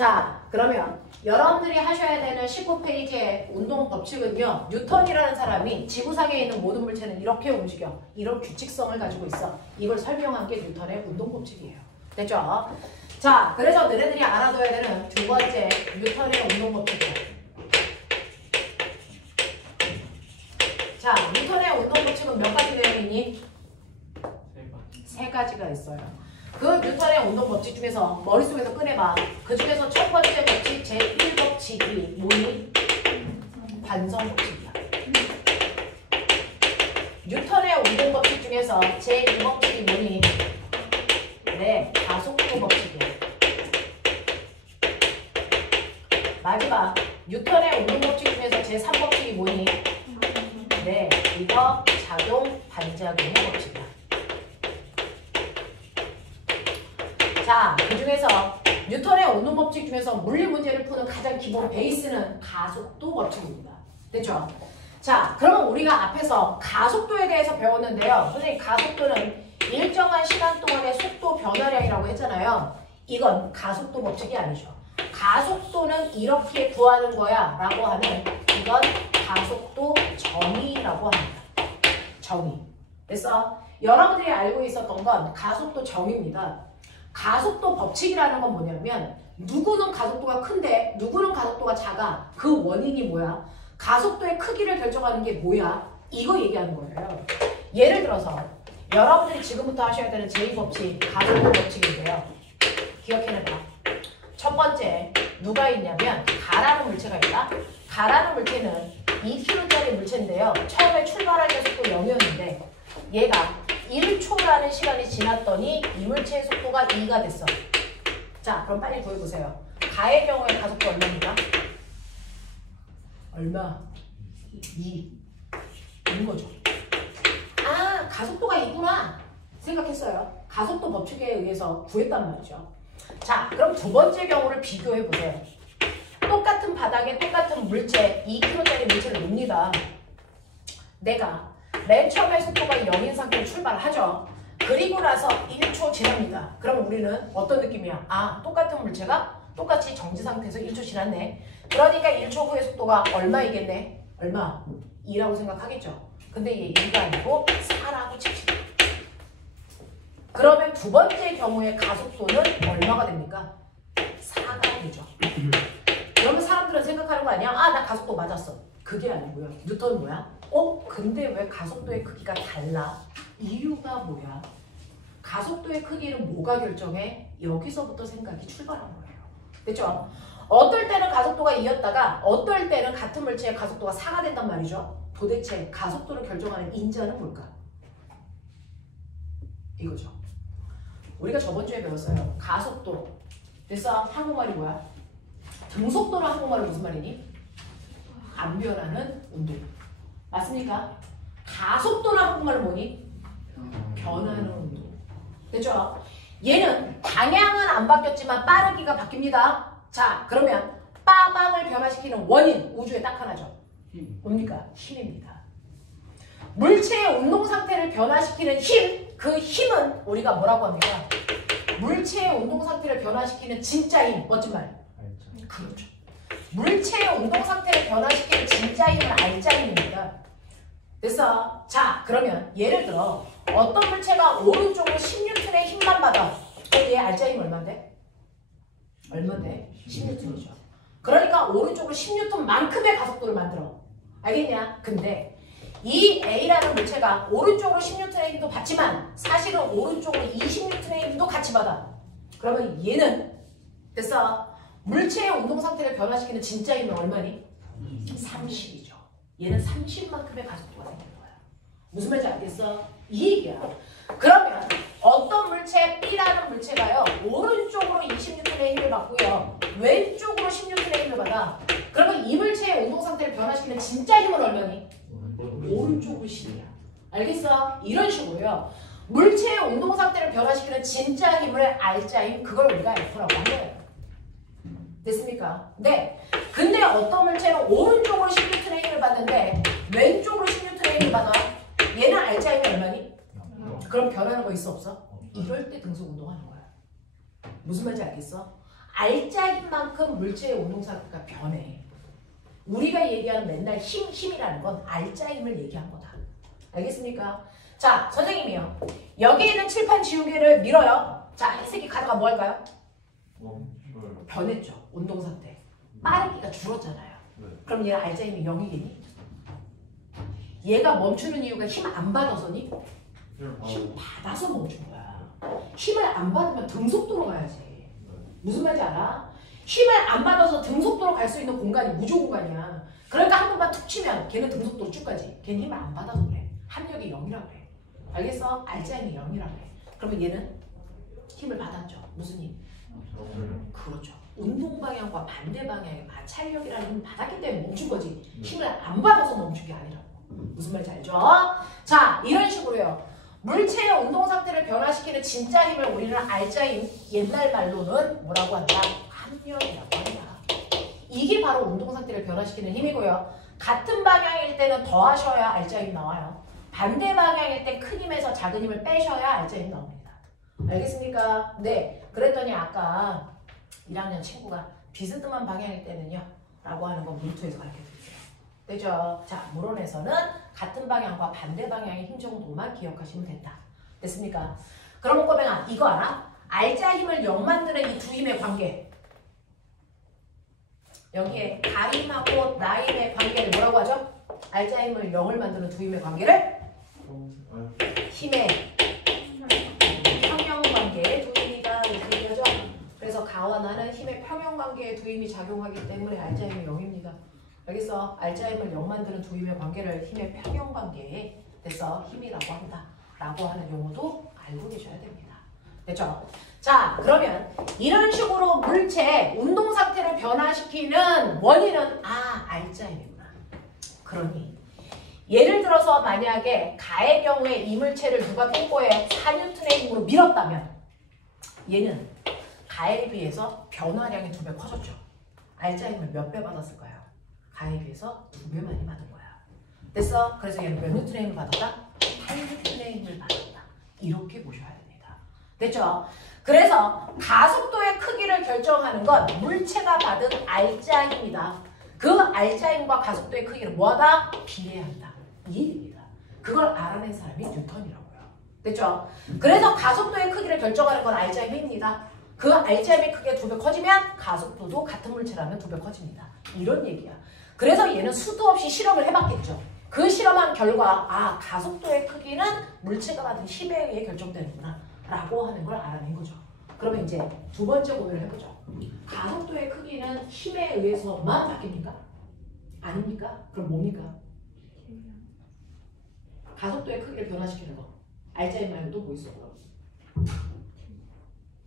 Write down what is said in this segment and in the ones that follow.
자, 그러면 여러분들이 하셔야 되는 19페이지의 운동 법칙은요. 뉴턴이라는 사람이 지구상에 있는 모든 물체는 이렇게 움직여. 이런 규칙성을 가지고 있어. 이걸 설명한 게 뉴턴의 운동 법칙이에요. 됐죠? 자, 그래서 너네들이 알아둬야 되는 두 번째 뉴턴의 운동 법칙이에요. 자, 뉴턴의 운동 법칙은 몇 가지 되어 있니? 세 가지가 있어요. 그 뉴턴의 운동 법칙 중에서 머릿속에서 꺼내봐. 그 중에서 첫 번째 법칙 제1법칙이 뭐니? 반성 법칙이야. 뉴턴의 운동 법칙 중에서 제2법칙이 뭐니? 네, 가속도 법칙이야. 마지막 뉴턴의 운동 법칙 중에서 제3법칙이 뭐니? 네, 이거 작용 반작용의 법칙이야. 자, 그 중에서 뉴턴의 운동 법칙 중에서 물리 문제를 푸는 가장 기본 베이스는 가속도 법칙입니다. 됐죠? 자, 그러면 우리가 앞에서 가속도에 대해서 배웠는데요. 선생님, 가속도는 일정한 시간 동안의 속도 변화량이라고 했잖아요. 이건 가속도 법칙이 아니죠. 가속도는 이렇게 구하는 거야 라고 하는 이건 가속도 정의라고 합니다. 정의. 그래서 여러분들이 알고 있었던 건 가속도 정의입니다. 가속도 법칙이라는 건 뭐냐면 누구는 가속도가 큰데 누구는 가속도가 작아. 그 원인이 뭐야? 가속도의 크기를 결정하는 게 뭐야? 이거 얘기하는 거예요. 예를 들어서 여러분들이 지금부터 하셔야 되는 제2법칙 가속도 법칙인데요. 기억해내봐. 첫 번째 누가 있냐면 가라는 물체가 있다. 가라는 물체는 2kg짜리 물체인데요. 처음에 출발할 때 속도 0이었는데 얘가 1초라는 시간이 지났더니 이 물체의 속도가 2가 됐어. 자, 그럼 빨리 구해보세요. 가의 경우에 가속도 얼마입니까? 얼마? 2. 인 거죠. 아, 가속도가 2구나 생각했어요. 가속도 법칙에 의해서 구했단 말이죠. 자, 그럼 두 번째 경우를 비교해보세요. 똑같은 바닥에 똑같은 물체, 2kg짜리 물체를 놉니다. 내가 맨 처음에 속도가 0인 상태로 출발하죠. 그리고 나서 1초 지납니다. 그럼 우리는 어떤 느낌이야? 아, 똑같은 물체가 똑같이 정지 상태에서 1초 지났네. 그러니까 1초 후의 속도가 얼마이겠네? 얼마? 2라고 생각하겠죠. 근데 얘 2가 아니고 4라고 칩시다. 그러면 두 번째 경우의 가속도는 얼마가 됩니까? 4가 되죠. 그러면 사람들은 생각하는 거 아니야? 아, 나 가속도 맞았어. 그게 아니고요. 뉴턴은 뭐야? 근데 왜 가속도의 크기가 달라? 이유가 뭐야? 가속도의 크기는 뭐가 결정해? 여기서부터 생각이 출발한 거예요. 됐죠? 어떨 때는 가속도가 2였다가 어떨 때는 같은 물체의 가속도가 4가 된단 말이죠. 도대체 가속도를 결정하는 인자는 뭘까? 이거죠. 우리가 저번 주에 배웠어요. 가속도. 그래서 한국말이 뭐야? 등속도는 한국말로 무슨 말이니? 안 변하는 운동. 맞습니까? 가속도는 한국말로 뭐니? 변하는 운동. 됐죠? 얘는 방향은 안 바뀌었지만 빠르기가 바뀝니다. 자, 그러면 빠방을 변화시키는 원인 우주에 딱 하나죠. 뭡니까? 힘입니다. 물체의 운동 상태를 변화시키는 힘, 그 힘은 우리가 뭐라고 합니까? 물체의 운동 상태를 변화시키는 진짜 힘, 멋진 말. 그렇죠. 물체의 운동 상태를 변화시키는 진짜 힘은 알짜 힘입니다. 됐어? 자, 그러면 예를 들어 어떤 물체가 오른쪽으로 10N의 힘만 받아. 얘 알짜 힘 얼마인데? 얼마인데? 10N이죠. 그러니까 오른쪽으로 10N만큼의 가속도를 만들어. 알겠냐? 근데 이 A라는 물체가 오른쪽으로 10N의 힘도 받지만 사실은 오른쪽으로 20N의 힘도 같이 받아. 그러면 얘는 됐어? 물체의 운동 상태를 변화시키는 진짜 힘은 얼마니? 30이죠. 얘는 30만큼의 가속도가 생기는 거야. 무슨 말인지 알겠어? 이 얘기야. 그러면 어떤 물체 B라는 물체가요. 오른쪽으로 20N의 힘을 받고요. 왼쪽으로 10N의 힘을 받아. 그러면 이 물체의 운동 상태를 변화시키는 진짜 힘은 얼마니? 오른쪽으로 10이야. 알겠어? 이런 식으로요. 물체의 운동 상태를 변화시키는 진짜 힘을 알짜 힘, 그걸 우리가 F라고 한 거예요. 됐습니까? 네. 근데 어떤 물체는 오른쪽으로 10N의 힘을 받는데 왼쪽으로 10N의 힘을 받아. 얘는 알짜 힘이 얼마니? 그럼 변하는 거 있어 없어? 이럴 때 등속 운동하는 거야. 무슨 말인지 알겠어? 알짜인 만큼 물체의 운동상태가 변해. 우리가 얘기하는 맨날 힘이라는 건 알짜임을 얘기한 거다. 알겠습니까? 자, 선생님이요. 여기 있는 칠판 지우개를 밀어요. 자, 흰색이 가다가 뭐 할까요? 변했죠. 운동상태. 빠르기가 줄었잖아요. 그럼 얘가 알짜임이 0이겠니? 얘가 멈추는 이유가 힘 안 받아서니? 힘 받아서 멈춘 거야. 힘을 안 받으면 등속도로 가야지. 무슨 말인지 알아? 힘을 안 받아서 등속도로 갈 수 있는 공간이 무조 공간이야. 그러니까 한 번만 툭 치면 걔는 등속도로 쭉 가지. 걔는 힘을 안 받아서 그래. 합력이 0이라고 그래. 알겠어? 알짜임이 0이라고 그래. 그러면 얘는 힘을 받았죠. 무슨 힘? 그렇죠. 운동 방향과 반대 방향의 마찰력이라는 힘을 받았기 때문에 멈춘 거지. 힘을 안 받아서 멈춘 게 아니라고. 무슨 말인지 알죠? 자, 이런 식으로요. 물체의 운동 상태를 변화시키는 진짜 힘을 우리는 알짜임, 옛날 말로는 뭐라고 한다? 합력이라고 한다. 이게 바로 운동 상태를 변화시키는 힘이고요. 같은 방향일 때는 더하셔야 알짜임 나와요. 반대 방향일 때 큰 힘에서 작은 힘을 빼셔야 알짜임 나옵니다. 알겠습니까? 네. 그랬더니 아까 1학년 친구가 비스듬한 방향일 때는요. 라고 하는 건 물투에서 가르쳐드릴게요. 되죠? 자, 물원에서는 같은 방향과 반대 방향의 힘 정도만 기억하시면 된다. 됐습니까? 그러면 꼬맹아, 이거 알아? 알짜 힘을 0 만드는 이 두 힘의 관계. 여기에 가힘하고 나힘의 관계를 뭐라고 하죠? 알짜 힘을 0을 만드는 두 힘의 관계를 힘의 평형관계의 두 힘이다 이렇게 얘기하죠. 그래서 가와 나는 힘의 평형관계의 두 힘이 작용하기 때문에 알짜 힘이 0입니다. 여기서 알짜 힘을 0 만드는 두 힘의 관계를 힘의 평형관계에 대해서 힘이라고 한다 라고 하는 용어도 알고 계셔야 됩니다. 됐죠? 자, 그러면 이런 식으로 물체 운동 상태를 변화시키는 원인은 알짜 힘이구나. 그러니 예를 들어서 만약에 가의 경우에 이 물체를 누가 탱고에 4N의 힘으로 밀었다면 얘는 가에 비해서 변화량이 2배 커졌죠. 알짜 힘을 몇 배 받았을까요? 가에 비해서 2배 많이 받은 거야. 됐어? 그래서 얘는 몇 N의 힘을 받았다? 8N의 힘을 받았다. 이렇게 보셔야 됩니다. 됐죠? 그래서 가속도의 크기를 결정하는 건 물체가 받은 알짜 힘이다. 그 알짜 힘과 가속도의 크기를 뭐하다? 비례한다. 이 얘기입니다. 그걸 알아낸 사람이 뉴턴이라고요. 됐죠? 그래서 가속도의 크기를 결정하는 건 알짜 힘입니다. 그 알짜 힘의 크기가 2배 커지면 가속도도 같은 물체라면 2배 커집니다. 이런 얘기야. 그래서 얘는 수도 없이 실험을 해봤겠죠. 그 실험한 결과 가속도의 크기는 물체가 받은 힘에 의해 결정되는구나 라고 하는 걸 알아낸 거죠. 그러면 이제 두 번째 고민을 해보죠. 가속도의 크기는 힘에 의해서만 바뀝니까? 아닙니까? 그럼 뭡니까? 가속도의 크기를 변화시키는 거. 알짜 힘 말고 또 뭐 있어?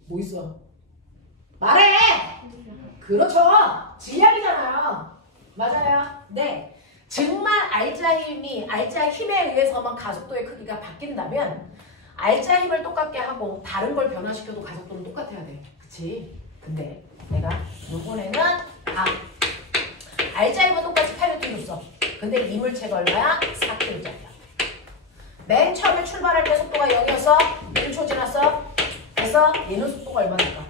뭐 있어? 말해! 그렇죠! 질량이잖아요. 맞아요. 네. 정말 알짜 힘에 의해서만 가속도의 크기가 바뀐다면 알짜 힘을 똑같게 하고 다른 걸 변화시켜도 가속도는 똑같아야 돼. 그치? 근데 내가 요번에는 알짜 힘은 똑같이 8N을 줬어. 근데 이 물체가 얼마야? 4kg짜리야. 맨 처음에 출발할 때 속도가 0이었어. 1초 지났어. 그래서 얘는 속도가 얼마 될까?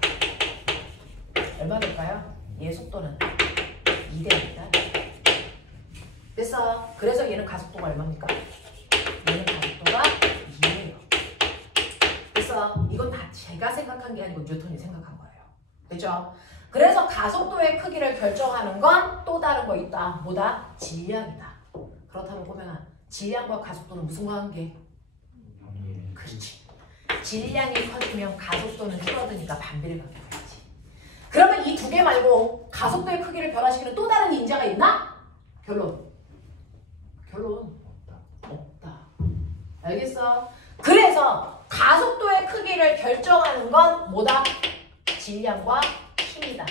얼마 될까요? 얘 속도는 2대입니다. 됐어. 그래서 얘는 가속도가 얼마입니까? 얘는 가속도가 2예요. 그래서 이건 다 제가 생각한 게 아니고 뉴턴이 생각한 거예요. 됐죠? 그래서 가속도의 크기를 결정하는 건 또 다른 거 있다. 뭐다? 질량이다. 그렇다면 보면 질량과 가속도는 무슨 관계? 그렇지. 질량이 커지면 가속도는 줄어드니까 반비례 관계가있지. 그러면 이 두 개 말고 가속도의 크기를 변화시키는 또 다른 인자가 있나? 결론 없다. 알겠어? 그래서 가속도의 크기를 결정하는 건 뭐다? 질량과 힘이다.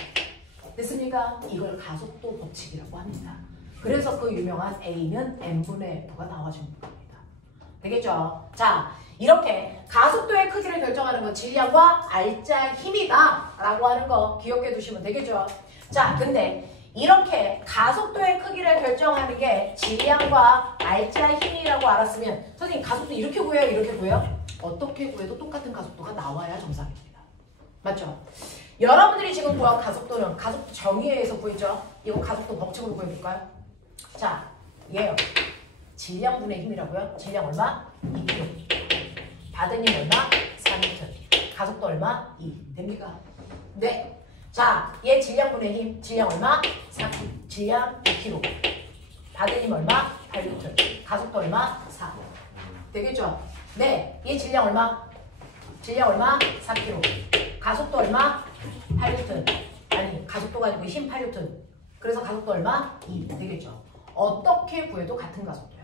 됐습니까? 이걸 가속도 법칙이라고 합니다. 그래서 그 유명한 A는 N분의 F가 나와주는 겁니다. 되겠죠? 자, 이렇게 가속도의 크기를 결정하는 건 질량과 알짜 힘이다 라고 하는 거 기억해 두시면 되겠죠? 자, 근데 이렇게 가속도의 크기를 결정하는 게 질량과 알짜 힘이라고 알았으면 선생님 가속도 이렇게 구해요? 이렇게 구해요? 어떻게 구해도 똑같은 가속도가 나와야 정상입니다. 맞죠? 여러분들이 지금 구한 가속도는 가속도 정의에 의해서 구했죠? 이거 가속도 법칙으로 구해볼까요? 자, 얘요. 질량분의 힘이라고요? 질량 얼마? 2kg. 받은 힘 얼마? 4N. 가속도 얼마? 2. 됩니까? 네. 자, 얘 질량분의 힘. 질량 얼마? 4kg. 질량 2kg. 받은 힘 얼마? 8N. 가속도 얼마? 4. 되겠죠? 네. 얘 질량 얼마? 질량 얼마? 4kg. 가속도 얼마? 8N. 아니, 가속도가 아니고 힘 8N. 그래서 가속도 얼마? 2. 되겠죠? 어떻게 구해도 같은 가속도야.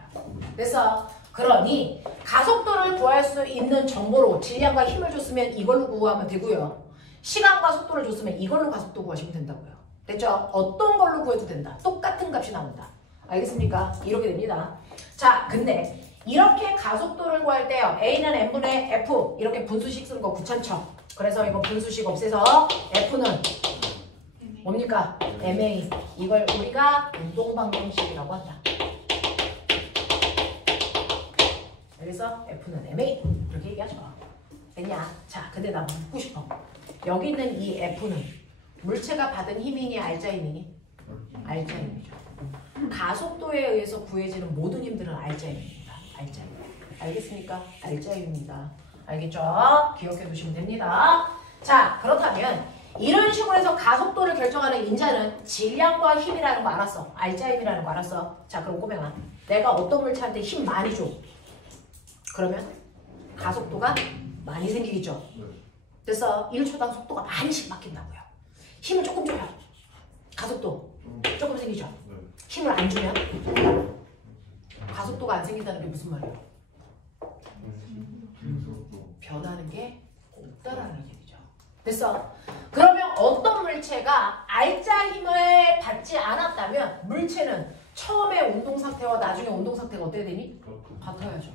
그래서 그러니 가속도를 구할 수 있는 정보로 질량과 힘을 줬으면 이걸로 구하면 되고요. 시간과 속도를 줬으면 이걸로 가속도 구하시면 된다고요. 됐죠? 어떤 걸로 구해도 된다. 똑같은 값이 나온다. 알겠습니까? 이렇게 됩니다. 자, 근데 이렇게 가속도를 구할 때요. A는 N분의 F 이렇게 분수식 쓰는 거 귀찮죠? 그래서 이거 분수식 없애서 F는 뭡니까? MA. 이걸 우리가 운동방정식이라고 한다. 그래서 F는 MA. 이렇게 얘기하죠. 됐냐? 자, 근데 나 묻고 싶어. 여기 있는 이 F는 물체가 받은 힘이니 알짜 힘이니? 알짜 힘이죠. 가속도에 의해서 구해지는 모든 힘들은 알짜 힘입니다. 알짜 힘. 알겠습니까? 알짜 힘입니다. 알겠죠? 기억해 두시면 됩니다. 자, 그렇다면 이런 식으로 해서 가속도를 결정하는 인자는 질량과 힘이라는 거 알았어. 알짜 힘이라는 거 알았어. 자, 그럼 꼬맹아. 내가 어떤 물체한테 힘 많이 줘. 그러면 가속도가 많이 생기겠죠. 그래서 1초당 속도가 많이씩 바뀐다고요. 힘을 조금 줘요. 가속도 조금 생기죠. 힘을 안 주면 가속도가 안 생긴다는 게 무슨 말이에요? 변하는 게 없다라는 얘기죠. 됐어? 그러면 어떤 물체가 알짜 힘을 받지 않았다면 물체는 처음에 운동 상태와 나중에 운동 상태가 어때야 되니? 같아야죠.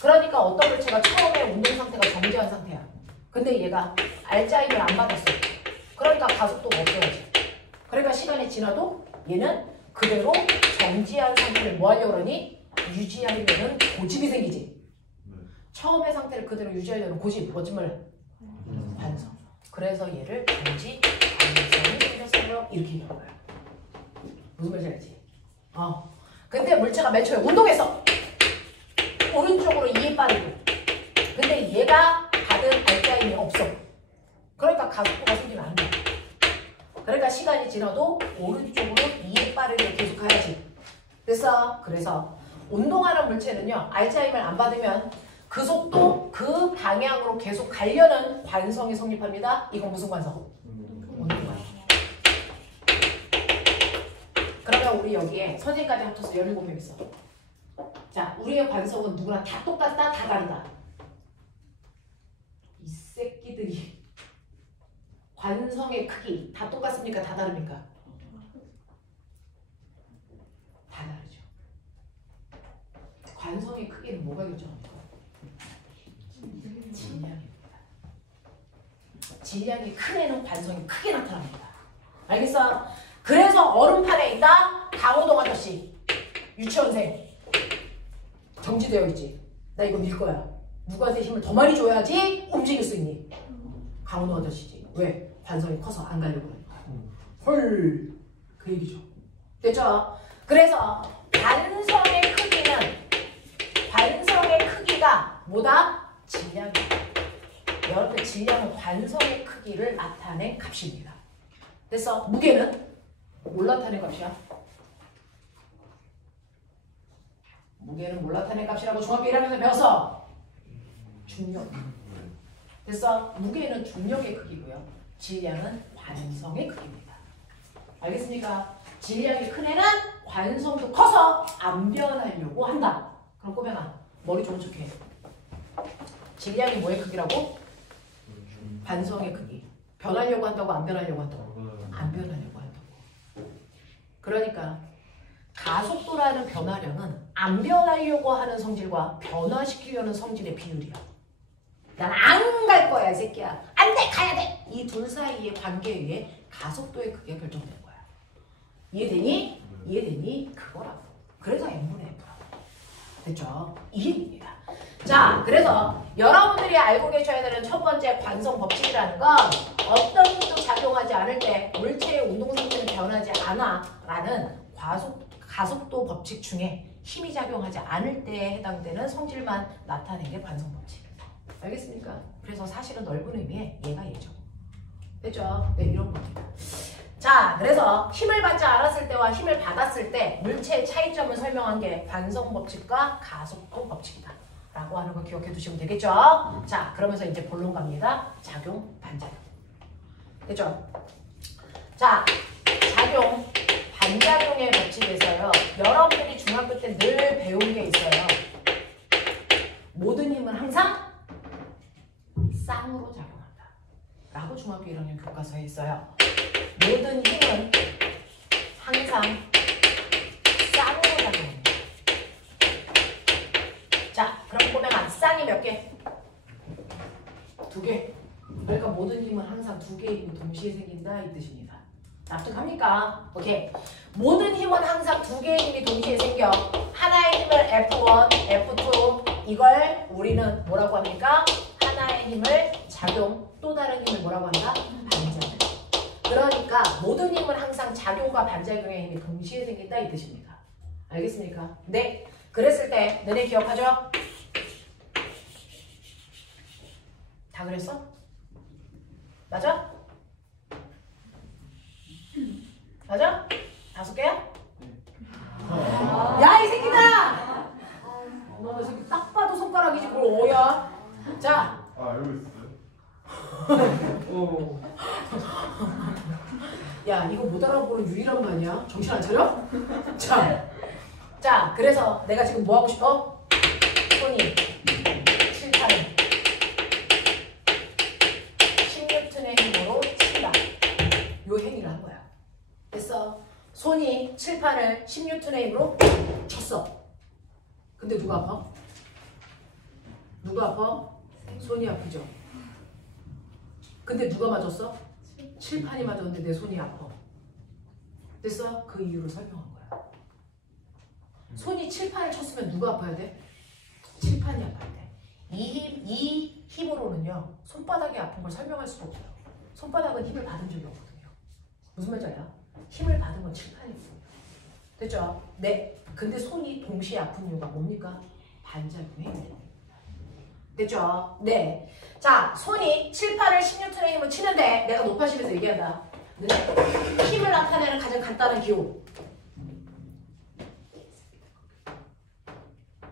그러니까 어떤 물체가 처음에 운동 상태가 정지한 상태야. 근데 얘가 알짜 힘을 안 받았어. 그러니까 가속도가 없어야지. 그러니까 시간이 지나도 얘는 그대로 정지한 상태를 뭐 하려고 그러니? 유지하려는 고집이 생기지. 처음의 상태를 그대로 유지하려는 고집. 멋진 말. 반성. 그래서 얘를 정지 반성이 생겼어요. 이렇게 얘기하는 거야. 무슨 말인지 알지? 근데 물체가 맨 처음에 운동했어. 오른쪽으로 이에 빠르고. 근데 얘가 받은 알짜 힘이 없어. 그러니까 가속도가 생기면 안 돼. 그러니까 시간이 지나도 오른쪽으로 이에 빠르게 계속 가야지. 그래서 운동하는 물체는요. 알짜 힘을 안 받으면 그 속도, 그 방향으로 계속 가려는 관성이 성립합니다. 이건 무슨 관성? 운동 관성. 그러면 우리 여기에 선생님까지 합쳐서 17명 있어. 자, 우리의 관성은 누구나 다 똑같다, 다 다르다. 이 새끼들이 관성의 크기 다 똑같습니까? 다 다릅니까? 다 다르죠. 관성의 크기는 뭐가 결정합니까? 질량입니다. 질량이 큰 애는 관성이 크게 나타납니다. 알겠어? 그래서 얼음판에 있다. 강호동 아저씨 유치원생 정지되어 있지. 나 이거 밀 거야. 누구한테 힘을 더 많이 줘야지 움직일 수 있니? 강호동 아저씨지. 왜? 관성이 커서 안 가려고 그러니까. 헐. 그 얘기죠. 됐죠? 그래서 관성의 크기가 뭐다? 질량이다. 여러분들 질량은 관성의 크기를 나타낸 값입니다. 됐어? 무게는 뭘 나타낸 값이야? 무게는 뭘 나타낸 값이라고 중학교 1학년에서 배웠어? 중력. 됐어? 무게는 중력의 크기고요. 질량은 관성의 크기입니다. 알겠습니까? 질량이 큰 애는 관성도 커서 안 변하려고 한다. 그럼 꼬맹아 머리 좋은 척해. 질량이 뭐의 크기라고? 관성의 크기. 변하려고 한다고 안 변하려고 한다고? 안 변하려고 한다고. 그러니까 가속도라는 변화량은 안 변하려고 하는 성질과 변화시키려는 성질의 비율이야. 난 안 갈 거야 이 새끼야. 안 돼 가야 돼. 이 둘 사이의 관계에 의해 가속도의 크기가 결정되는 거야. 이해되니? 이해되니? 그거라고. 그래서 N분의 F라고. 됐죠? 이 얘기입니다. 자, 그래서 여러분들이 알고 계셔야 되는 첫 번째 관성 법칙이라는 건 어떤 힘도 작용하지 않을 때 물체의 운동 상태는 변하지 않아 라는 가속도 법칙 중에 힘이 작용하지 않을 때에 해당되는 성질만 나타내는 게 관성 법칙. 알겠습니까? 그래서 사실은 넓은 의미의 얘가 얘죠. 됐죠? 네, 이런 겁니다. 자, 그래서 힘을 받지 않았을 때와 힘을 받았을 때 물체의 차이점을 설명한 게 관성 법칙과 가속도 법칙이다 라고 하는 거 기억해 두시면 되겠죠? 자, 그러면서 이제 본론 갑니다. 작용, 반작용. 됐죠? 자, 작용, 반작용의 법칙에서요. 여러분들이 중학교 때 늘 배운 게 있어요. 모든 힘은 항상 쌍으로 작용한다 라고 중학교 1학년 교과서에 있어요. 모든 힘은 항상 쌍으로 작용합니다. 자, 그럼 보면 쌍이 몇 개? 2개. 그러니까 모든 힘은 항상 2개의 힘이 동시에 생긴다 이 뜻입니다. 납득합니까? 오케이. 모든 힘은 항상 2개의 힘이 동시에 생겨. 하나의 힘을 F1, F2 이걸 우리는 뭐라고 합니까? 하나의 힘을 작용, 또 다른 힘을 뭐라고 한다? 반작용. 그러니까 모든 힘은 항상 작용과 반작용의 힘이 동시에 생긴다 이 뜻입니다. 알겠습니까? 네. 그랬을 때 너네 기억하죠? 다 그랬어? 맞아? 맞아? 5개야? 야, 이 새끼다! 너 이 새끼 딱 봐도 손가락이지 뭘 오야? 자. 알고 있어요? 야, 이거 못 알아보는 유일한 거 아니야? 정신 안 차려? 자, 그래서 내가 지금 뭐 하고 싶어? 손이 7탄 16톤의 힘으로 친다. 요 행위를 한 거야. 됐어? 손이 칠판을 16톤의 힘으로 쳤어. 근데 누가 아파? 누가 아파? 손이 아프죠? 근데 누가 맞았어? 칠판이 맞았는데 내 손이 아파. 됐어? 그 이유를 설명한 거야. 손이 칠판을 쳤으면 누가 아파야 돼? 칠판이 아파야 돼. 이 힘으로는요, 손바닥이 아픈 걸 설명할 수가 없어요. 손바닥은 힘을 받은 적이 없거든요. 무슨 말인지 알아? 힘을 받은 건 칠판이거든요. 됐죠? 네. 근데 손이 동시에 아픈 이유가 뭡니까? 반작용이. 됐죠? 네. 자, 손이 칠판을 16톤의 힘을 치는데 내가 높아지면서 얘기한다. 네. 힘을 나타내는 가장 간단한 기호.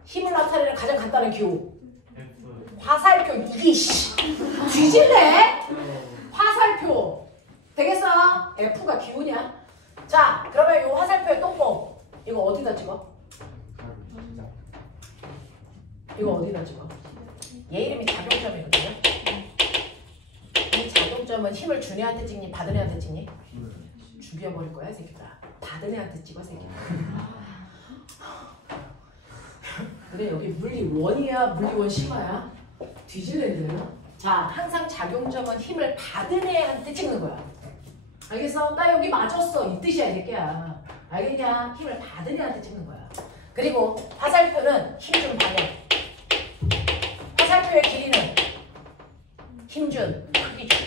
힘을 나타내는 가장 간단한 기호. 화살표. 이게 뒤질래? 화살표. 되겠어? F가 기호냐? 자, 그러면 이 화살표의 똥꼬. 이거 어디다 찍어? 이거 어디다 찍어? 얘 이름이 작용점이거든요. 이 작용점은 힘을 준 애한테 찍니? 받은 애한테 찍니? 죽여버릴 거야, 이 새끼들아. 받은 애한테 찍어, 새끼들아. 그래, 여기 물리 1이야? 물리 1 심화야? 뒤질랜드. 자, 항상 작용점은 힘을 받은 애한테 찍는 거야. 알겠어? 나 여기 맞았어. 이 뜻이야, 이 새끼야. 알겠냐? 힘을 받은 애한테 찍는 거야. 그리고 화살표는 힘 준 방향. 화살표의 길이는 힘준 크기 준.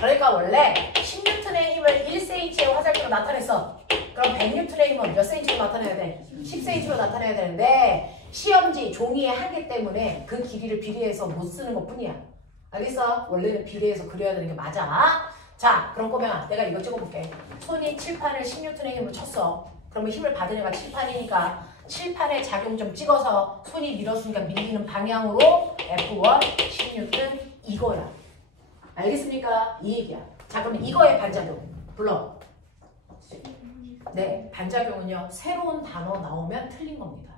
그러니까 원래 16N의 힘을 1cm의 화살표로 나타냈어. 그럼 100N의 힘은 몇 cm로 나타내야 돼? 10cm로 나타내야 되는데 시험지 종이의 한계 때문에 그 길이를 비례해서 못 쓰는 것 뿐이야. 알겠어? 원래는 비례해서 그려야 되는 게 맞아. 자, 그럼 꼬맹아, 내가 이거 찍어볼게. 손이 칠판을 16N의 힘으로 쳤어. 그러면 힘을 받은 애가 칠판이니까 칠판에 작용점 찍어서 손이 밀었으니까 밀리는 방향으로 F1 16N 이거야. 알겠습니까? 이 얘기야. 자, 그럼 이거의 반작용 불러. 네, 반작용은요, 새로운 단어 나오면 틀린 겁니다.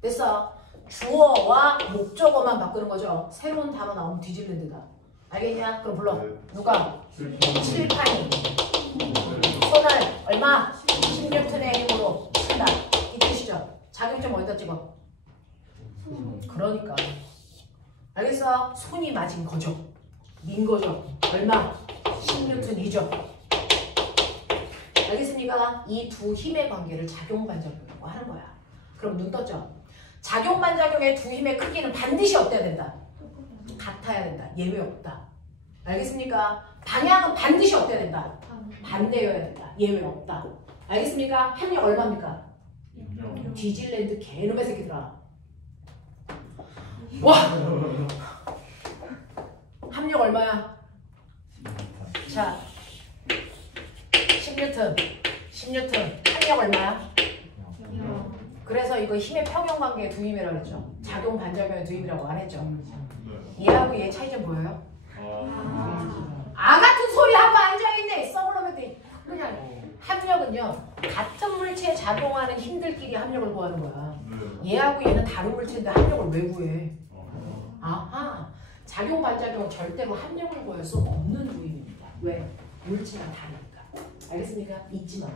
됐어? 주어와 목적어만 바꾸는 거죠. 새로운 단어 나오면 뒤질랜드다. 알겠냐? 그럼 불러. 누가? 칠판이 손을 얼마? 16톤의 힘으로 친다. 이 뜻이죠. 작용점 어디다 찍어? 그러니까 알겠어? 손이 맞은 거죠. 민 거죠. 얼마? 16톤이죠. 알겠습니까? 이 두 힘의 관계를 작용 반작용이라고 하는 거야. 그럼 눈 떴죠? 작용 반작용의 두 힘의 크기는 반드시 어때야 된다? 같아야 된다. 예외 없다. 알겠습니까? 방향은 반드시 어때야 된다? 반대여야 된다. 예외 없다. 알겠습니까? 합력 얼마입니까? 디질랜드 개놈의 새끼들아. 와! 합력 얼마야? 자, 10뉴턴. 10뉴턴. 합력 얼마야? 그래서 이거 힘의 평형관계의 두 힘이라고 했죠. 작용 반작용의 두 힘이라고 안 했죠. 얘하고 얘 차이 좀 보여요? 아 같은 소리 하고 앉아있네. 썩을놈들. 그냥 합력은요. 같은 물체에 작용하는 힘들끼리 합력을 구하는 거야. 얘하고 얘는 다른 물체인데 합력을 왜 구해? 아하. 작용 반작용은 절대로 합력을 구할 수 없는 두 힘입니다. 왜? 물체가 다르니까. 알겠습니까? 잊지 마.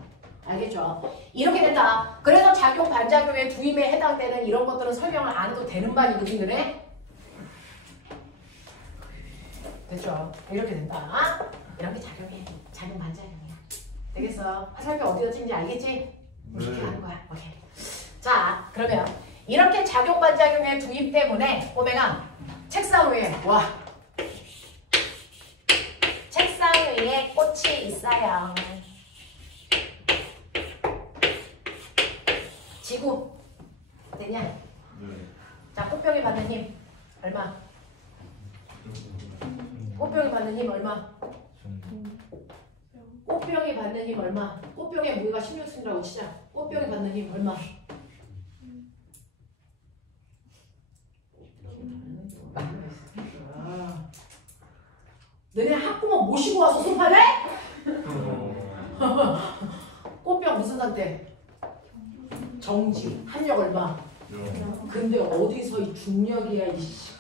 알겠죠? 이렇게 된다. 그래서 작용 반작용의 두 힘에 해당되는 이런 것들은 설명을 안 해도 되는 반이거든, 그래? 됐죠? 이렇게 된다. 이렇게 작용해. 작용 반작용이야. 되겠어? 화살표 어디다 찍는지 알겠지? 이렇게 하는 거야. 오케이. 자, 그러면 이렇게 작용 반작용의 두 힘 때문에 꼬맹아 책상 위에 와. 책상 위에 꽃이 있어요. 지구 되냐? 자, 꽃병이 받는 힘 얼마? 꽃병이 받는 힘 얼마? 꽃병이 받는 힘 얼마? 꽃병의 무게가 16톤이라고 치자. 꽃병이 받는 힘 얼마? 너네 학부모 모시고 와서 수업하래? 꽃병 무슨 상태? 정지. 합력 얼마? 근데 어디서 이 중력이야 이씨.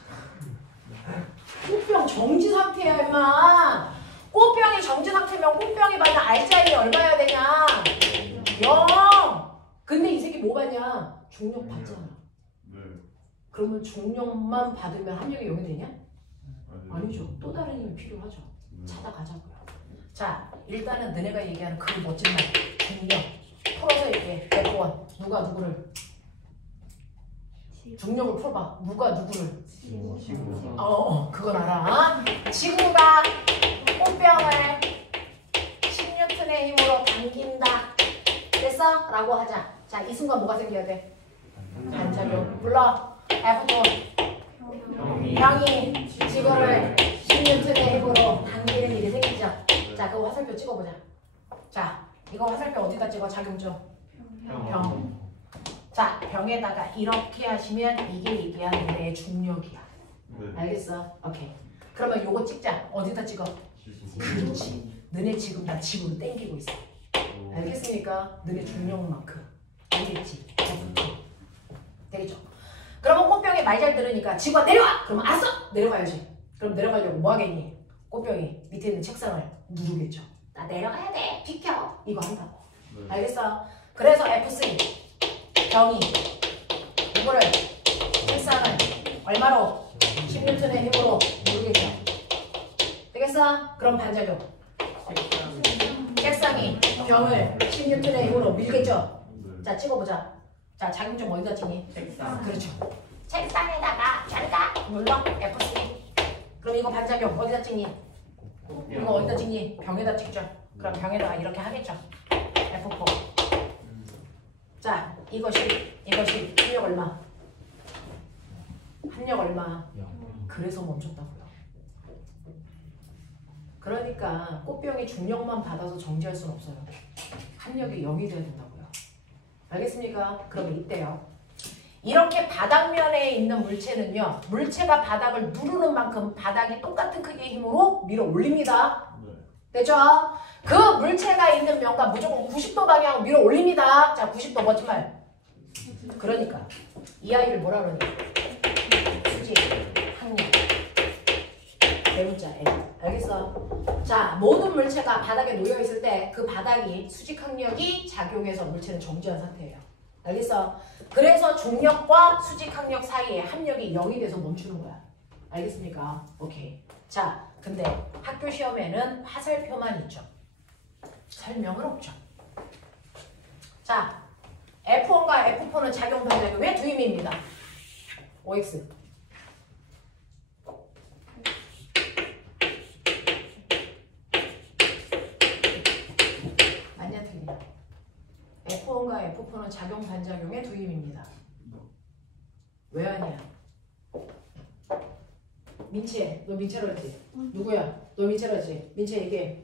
꽃병 정지 상태야 임마. 꽃병이 정지 상태면 꽃병이 받는 R자인이 얼마야 되냐? 0. 근데 이 새끼 뭐 받냐? 중력 받잖아. 그러면 중력만 받으면 합력이 0이 되냐? 아니죠. 또 다른 힘이 필요하죠. 찾아가자고요. 자, 일단은 너네가 얘기하는 그 멋진 말 중력 풀어서 얘기해. F1 누가 누구를? 중력을 풀어봐. 누가 누구를? 그건 알아. 지구가 꽃병을 10뉴턴의 힘으로 당긴다. 됐어? 라고 하자. 자, 이 순간 뭐가 생겨야 돼? 반작용. 불러. F2 병이 지구를 10뉴턴의 힘으로 당기는 일이 생기죠. 자, 그거 화살표 찍어보자. 자, 이거 화살표 어디다 찍어? 작용점. 병. 자, 병에다가 이렇게 하시면 이게 얘기하는 내 중력이야. 알겠어? 오케이. 그러면 요거 찍자. 어디다 찍어? 그렇지. 너네 지금 나 지구로 땡기고 있어. 알겠습니까? 너네 중력만큼. 알겠지? 되겠죠? 그러면 꽃병이 말 잘 들으니까 지구가 내려와! 그러면 알았어! 내려가야지. 그럼 내려가려고 뭐 하겠니? 꽃병이 밑에 있는 책상을 누르겠죠. 나 내려가야 돼. 비켜. 이거 한다고. 알겠어? 그래서 F3 병이 이거를 책상을 얼마로? 10뉴턴의 힘으로 누르겠죠. 되겠어? 그럼 반작용. 책상이 병을 10뉴턴의 힘으로 밀겠죠. 자, 찍어보자. 자, 작용점 어디다 찍니? 책상. 그렇죠. 책상에다가 자르다 눌러. F3. 그럼 이거 반작용 어디다 찍니? 이거 어디다 찍니? 병에다 찍죠. 그럼 병에다가 이렇게 하겠죠. F4. 자, 이것이 합력 얼마? 합력 얼마? 그래서 멈췄다고요. 그러니까 꽃병이 중력만 받아서 정지할 수는 없어요. 합력이 0이 돼야 된다고요. 알겠습니까? 그러면 이때요. 이렇게 바닥면에 있는 물체는요. 물체가 바닥을 누르는 만큼 바닥이 똑같은 크기의 힘으로 밀어 올립니다. 됐죠? 그 물체가 있는 면과 무조건 90도 방향으로 밀어 올립니다. 자, 90도 멋진 말. 그러니까 이 아이를 뭐라 그러니? 수직, 항력. 배우자, L. 알겠어? 자, 모든 물체가 바닥에 놓여있을 때 그 바닥이 수직 항력이 작용해서 물체는 정지한 상태예요. 알겠어? 그래서 중력과 수직 항력 사이에 합력이 0이 돼서 멈추는 거야. 알겠습니까? 오케이. 자, 근데 학교 시험에는 화살표만 있죠. 설명은 없죠. 자, F1과 F4는 작용 반작용의 두 힘입니다. OX. 맞냐 틀리냐? F1과 F4는 작용 반작용의 두 힘입니다. 왜 아니야? 민채, 너 민채로 했지? 누구야? 너 민채로 했지? 민채 얘기해.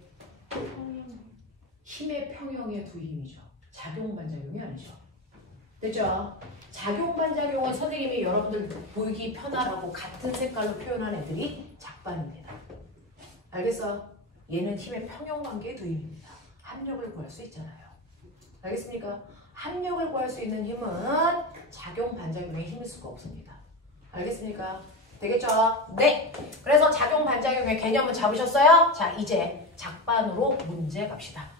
힘의 평형의 두 힘이죠. 작용 반작용이 아니죠. 됐죠? 작용 반작용은 선생님이 여러분들 보기 편하라고 같은 색깔로 표현한 애들이 작반입니다. 알겠어? 얘는 힘의 평형 관계의 두 힘입니다. 합력을 구할 수 있잖아요. 알겠습니까? 합력을 구할 수 있는 힘은 작용 반작용의 힘일 수가 없습니다. 알겠습니까? 되겠죠? 네! 그래서 작용 반작용의 개념은 잡으셨어요? 자, 이제 작반으로 문제 갑시다.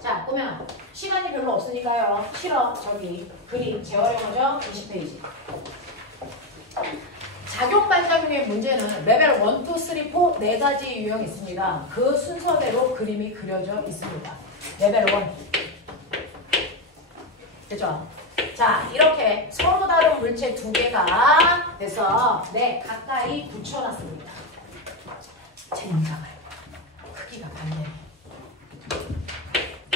자, 보면 시간이 별로 없으니까요. 싫어. 저기 그림 재활용하죠? 20페이지. 작용 반작용의 문제는 레벨 1, 2, 3, 4 4가지 유형이 있습니다. 그 순서대로 그림이 그려져 있습니다. 레벨 1. 그죠? 자, 이렇게 서로 다른 물체 두 개가 돼서 가까이 붙여놨습니다. 젠장을. 크기가 반대네.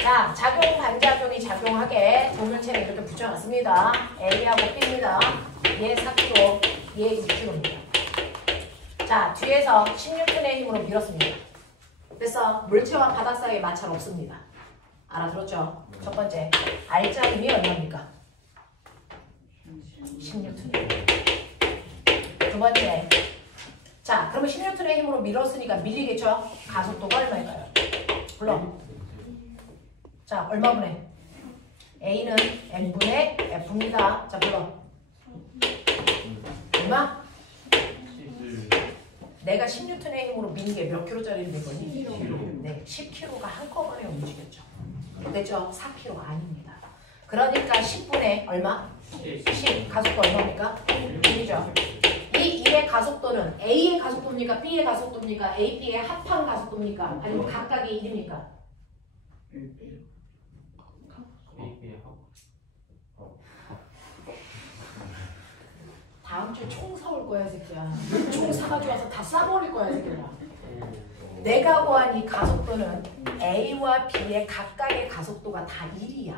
자, 작용 반작용이 작용하게 두 물체를 이렇게 붙여놨습니다. A하고 B입니다. 얘 4kg, 얘 6kg입니다. 자, 뒤에서 16분의 힘으로 밀었습니다. 그래서 물체와 바닥 사이에 마찰 없습니다. 알아들었죠? 첫 번째, R자 힘이 얼마입니까? 16N. 두 번째, 자, 그러면 16N의 힘으로 밀었으니까 밀리겠죠? 가속도가 얼마일까요? 불러. 자, 얼마분의? A는 N분의 F입니다. 자, 불러. 얼마? 내가 16N의 힘으로 민 게 몇 킬로짜리를 민 거니? 10kg. 네, 10kg가 한꺼번에 움직였죠. 됐죠? 4kg 아닙니다. 그러니까 10분의 얼마? 10. 가속도 얼마입니까? 1이죠. 이 1의 가속도는 A의 가속도입니까? B의 가속도입니까? A, B의 합한 가속도입니까? 아니면 각각의 1입니까? 다음 주에 총 사올 거야, 새끼야. 총 사가지고 와서 다 싸버릴 거야, 새끼야. 내가 구한 이 가속도는 A와 B의 각각의 가속도가 다 1이야.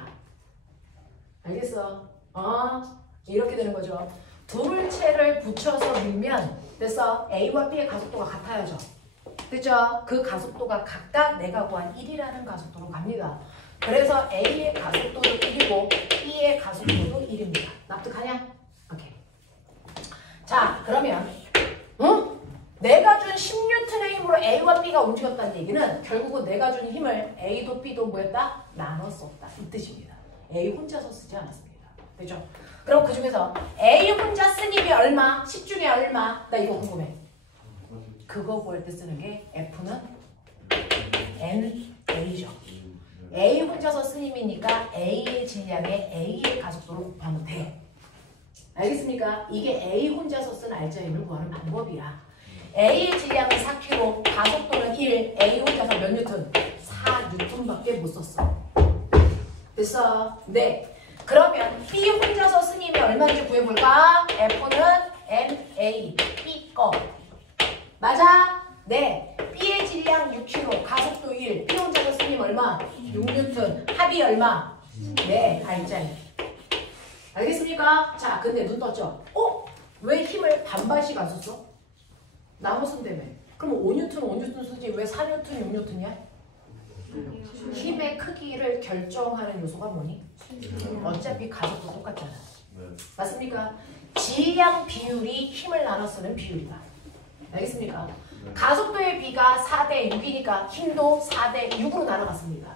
알겠어? 이렇게 되는 거죠. 두 물체를 붙여서 밀면 됐어? A와 B의 가속도가 같아야죠. 됐죠? 그 가속도가 각각 내가 구한 1이라는 가속도로 갑니다. 그래서 A의 가속도도 1이고 B의 가속도도 1입니다. 납득하냐? 오케이. 자, 그러면 내가 준 10N의 힘으로 A와 B가 움직였다는 얘기는 결국은 내가 준 힘을 A도 B도 뭐였다? 나눠 썼다. 이 뜻입니다. A 혼자서 쓰지 않았습니다. 되죠? 그럼 그 중에서 A 혼자 쓴 힘이 얼마? 10 중에 얼마? 나 이거 궁금해. 그거 구할 때 쓰는 게 F는 NA죠. A 혼자서 쓴 힘이니까 A의 질량에 A의 가속도로 곱하면 돼. 알겠습니까? 이게 A 혼자서 쓴 R자 힘을 구하는 방법이야. A의 질량은 4kg, 가속도는 1, A 혼자서 몇 뉴턴? 4뉴턴밖에 못 썼어. 됐어? 네. 그러면 B 혼자서 쓴 힘이 얼마인지 구해볼까? F는 NA, B 거. 맞아? 네. B의 질량 6kg, 가속도 1, B 혼자서 쓴 힘 얼마? 6뉴턴, 합이 얼마? 네, R자임. 알겠습니까? 자, 근데 눈 떴죠? 왜 힘을 반반씩 안 썼어? 나눠 쓴다며. 그럼 5뉴턴 쓰지 왜 4뉴턴, 6뉴턴이야? 힘의 크기를 결정하는 요소가 뭐니? 어차피 가속도 똑같잖아. 맞습니까? 질량 비율이 힘을 나눠 쓰는 비율이다. 알겠습니까? 가속도의 비가 4대 6이니까 힘도 4대 6으로 나눠갔습니다.